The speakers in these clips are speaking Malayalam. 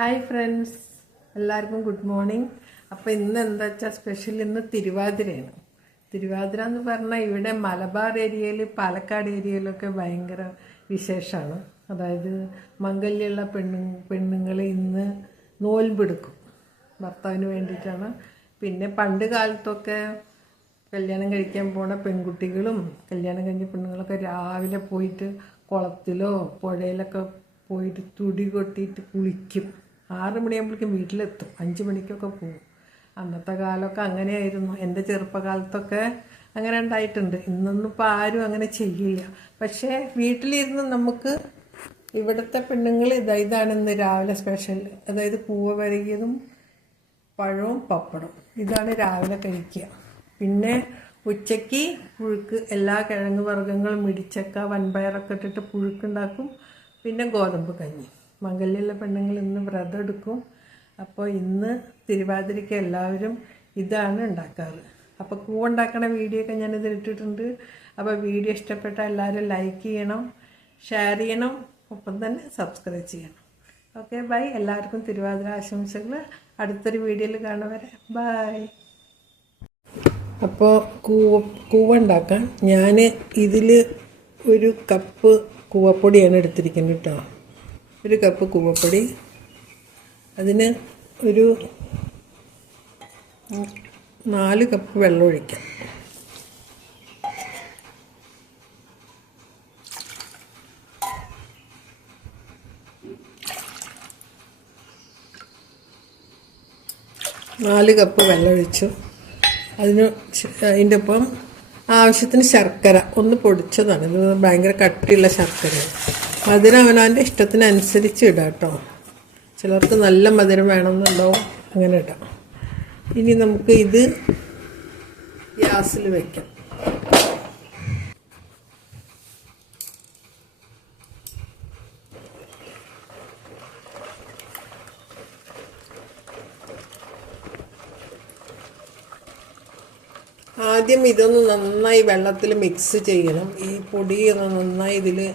Hi friends. എല്ലാവർക്കും ഗുഡ് മോർണിംഗ്. അപ്പോൾ ഇന്ന് എന്താ വെച്ചാൽ സ്പെഷ്യൽ ഇന്ന് തിരുവാതിരയാണ്. തിരുവാതിര എന്ന് പറഞ്ഞാൽ ഇവിടെ മലബാർ ഏരിയയിൽ പാലക്കാട് ഏരിയയിലൊക്കെ ഭയങ്കര വിശേഷമാണ് അതായത് മംഗല്യമുള്ള പെണ്ണു പെണ്ണുങ്ങൾ ഇന്ന് നോൽമ്പെടുക്കും. ഭർത്താവിന് വേണ്ടിയിട്ടാണ്. പിന്നെ പണ്ട് കാലത്തൊക്കെ കല്യാണം കഴിക്കാൻ പോണ പെൺകുട്ടികളും കല്യാണം കഴിഞ്ഞ പെണ്ണുങ്ങളൊക്കെ രാവിലെ പോയിട്ട് കുളത്തിലോ പുഴയിലൊക്കെ പോയിട്ട് തുടി കൊട്ടിയിട്ട് കുളിക്കും. ആറ് മണിയാകുമ്പോഴേക്കും വീട്ടിലെത്തും. അഞ്ച് മണിക്കൊക്കെ പോകും അന്നത്തെ കാലമൊക്കെ അങ്ങനെയായിരുന്നു. എന്റെ ചെറുപ്പകാലത്തൊക്കെ അങ്ങനെ ഉണ്ടായിട്ടുണ്ട്. ഇന്നൊന്നും ഇപ്പോൾ ആരും അങ്ങനെ ചെയ്യില്ല. പക്ഷേ വീട്ടിലിരുന്ന് നമുക്ക് ഇവിടുത്തെ പെണ്ണുങ്ങൾ ഇതാ ഇതാണ് ഇന്ന് രാവിലെ സ്പെഷ്യൽ അതായത് പൂവ വരകിയതും പഴവും പപ്പടം ഇതാണ് രാവിലെ കഴിക്കുക. പിന്നെ ഉച്ചയ്ക്ക് പുഴുക്ക് എല്ലാ കിഴങ്ങ് വർഗങ്ങളും ഇടിച്ചക്ക വൻപയറൊക്കെ ഇട്ടിട്ട് പുഴുക്കുണ്ടാക്കും പിന്നെ ഗോതമ്പ് കഞ്ഞി. മംഗല്യുള്ള പെണ്ണുങ്ങൾ ഇന്ന് വ്രതം എടുക്കും. അപ്പോൾ ഇന്ന് തിരുവാതിരയ്ക്ക് എല്ലാവരും ഇതാണ് ഉണ്ടാക്കാറ്. അപ്പോൾ കൂവുണ്ടാക്കണ വീഡിയോ ഒക്കെ ഞാനിത് ഇട്ടിട്ടുണ്ട്. അപ്പോൾ വീഡിയോ ഇഷ്ടപ്പെട്ട എല്ലാവരും ലൈക്ക് ചെയ്യണം ഷെയർ ചെയ്യണം ഒപ്പം തന്നെ സബ്സ്ക്രൈബ് ചെയ്യണം. Okay bye. എല്ലാവർക്കും തിരുവാതിര ആശംസകൾ. അടുത്തൊരു വീഡിയോയിൽ കാണുവരെ ബൈ. അപ്പോൾ കൂവ കൂവ ഉണ്ടാക്കാൻ ഞാൻ ഇതിൽ ഒരു കപ്പ് കൂവപ്പൊടിയാണ് എടുത്തിരിക്കുന്നത് കേട്ടോ. ഒരു കപ്പ് കുമ്മപ്പൊടി അതിന് ഒരു നാല് കപ്പ് വെള്ളം ഒഴിക്കാം. നാല് കപ്പ് വെള്ളം ഒഴിച്ചു. അതിന് അതിന്റെ ഒപ്പം ആവശ്യത്തിന് ശർക്കര. ഒന്ന് പൊടിച്ചതാണ്. ഇത് ഭയങ്കര കട്ടിയുള്ള ശർക്കരയാണ്. മധുരം അവനവന്റെ ഇഷ്ടത്തിനനുസരിച്ച് ഇടാം കേട്ടോ. ചിലർക്ക് നല്ല മധുരം വേണമെന്നുണ്ടാവും. അങ്ങനെ ഇടാം. ഇനി നമുക്ക് ഇത് ഗ്യാസിൽ വെക്കാം. ആദ്യം ഇതൊന്ന് നന്നായി വെള്ളത്തിൽ മിക്സ് ചെയ്യണം. ഈ പൊടിയൊന്ന് നന്നായി ഇതിൽ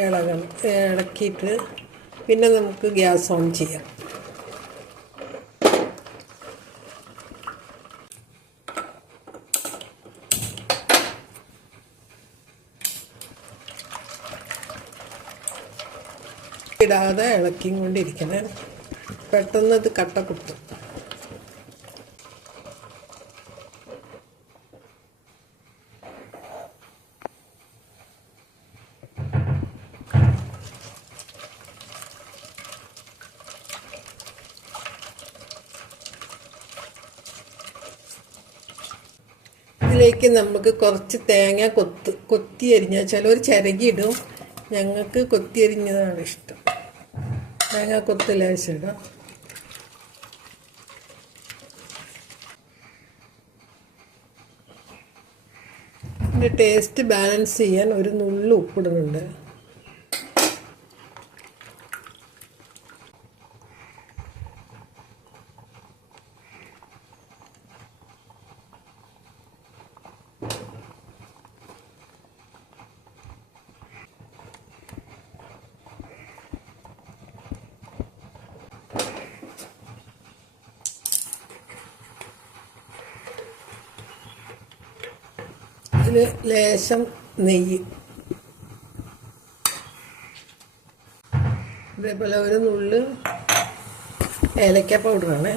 ഇളകണം ഇളക്കിയിട്ട് പിന്നെ നമുക്ക് ഗ്യാസ് ഓൺ ചെയ്യാം. ഇടാതെ ഇളക്കിയും കൊണ്ടിരിക്കണേ പെട്ടെന്ന് ഇത് കട്ട കുത്തും ഇതിലേക്ക് നമുക്ക് കുറച്ച് തേങ്ങ കൊത്ത് കൊത്തി അരിഞ്ഞ ചിലവർ ചിരകിയിടും. ഞങ്ങൾക്ക് കൊത്തി അരിഞ്ഞതാണ് ഇഷ്ടം. തേങ്ങ കൊത്ത് ലേശിടാം ടേസ്റ്റ് ബാലൻസ് ചെയ്യാൻ ഒരു നുള്ളു ഉപ്പിടുന്നുണ്ട്. ഇതിൽ ലേശം നെയ്യ്. ഇതേപോലെ ഒരു നുള്ള് ഏലക്ക പൗഡറാണ്.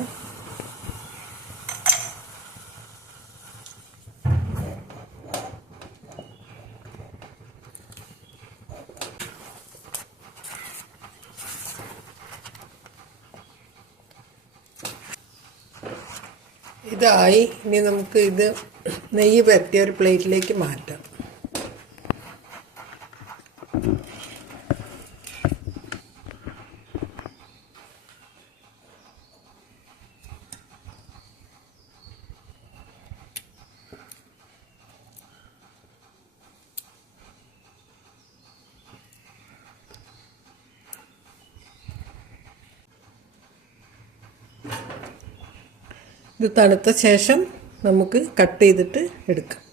ഇതായി. ഇനി നമുക്ക് ഇത് നെയ്യ് പരത്തിയ ഒരു പ്ലേറ്റിലേക്ക് മാറ്റാം. ഇത് തണുത്ത ശേഷം നമുക്ക് കട്ട് ചെയ്തിട്ട് എടുക്കാം.